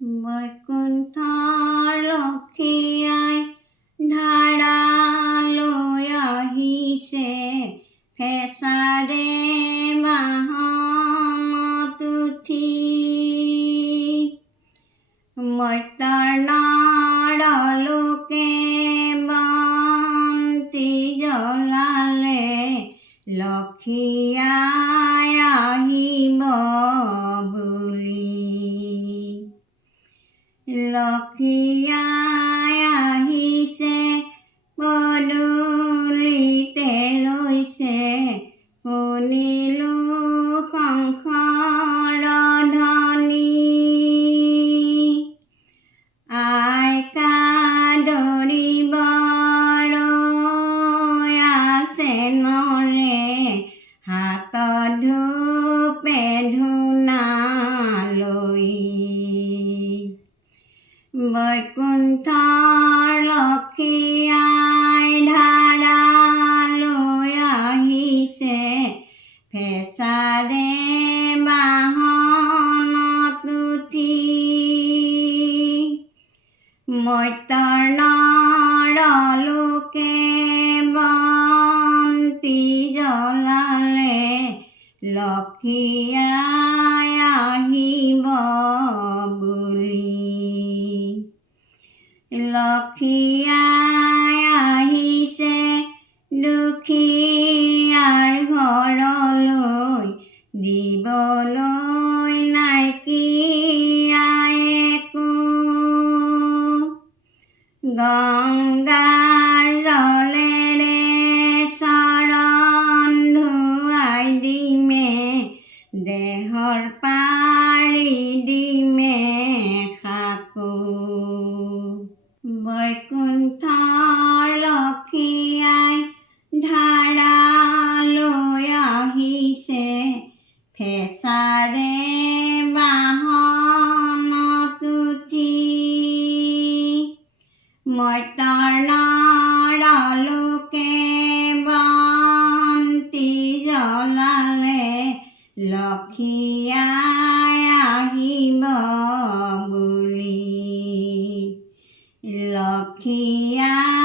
বৈকুণ্ঠৰ লক্ষী আই ধাৰালৈ আহিছে, ফেঁচাৰে বাহনত উঠি। মৰ্ত্যৰ নৰলোকে বন্তি জ্বলালে, লক্ষী আই আহিব বুলি। লক্ষী আই আহিছে, পদূলিতে ৰৈছে, শুনিলো শংখৰ ধ্বনি। আই কাদৰিবলৈ আছে নৰে, হাতত ধূপে ধূনা লৈ। বৈকুণ্ঠৰ লক্ষী আই ধাৰালৈ আহিছে, ফেঁচাৰে বাহনত উঠি। মৰ্ত্যৰ নৰলোকে বন্তি জ্বলালে, লক্ষী আই আহিব বুলি। লক্ষী আই আহিছে, দুখীয়াৰ ঘৰলৈ, দিবলৈ নাইকি আই একো। গংগাৰ জলেৰে চৰণ ধুৱাই দিমে, দেহৰ পাৰি দিমে সাকো। বৈকুণ্ঠৰ লক্ষী আই ধাৰালৈ আহিছে, ফেঁচাৰে বাহনত উঠি। মৰ্ত্যৰ নৰলোকে বন্তি জ্বলালে, লক্ষী আই আহিব বুলি। লক্ষী আই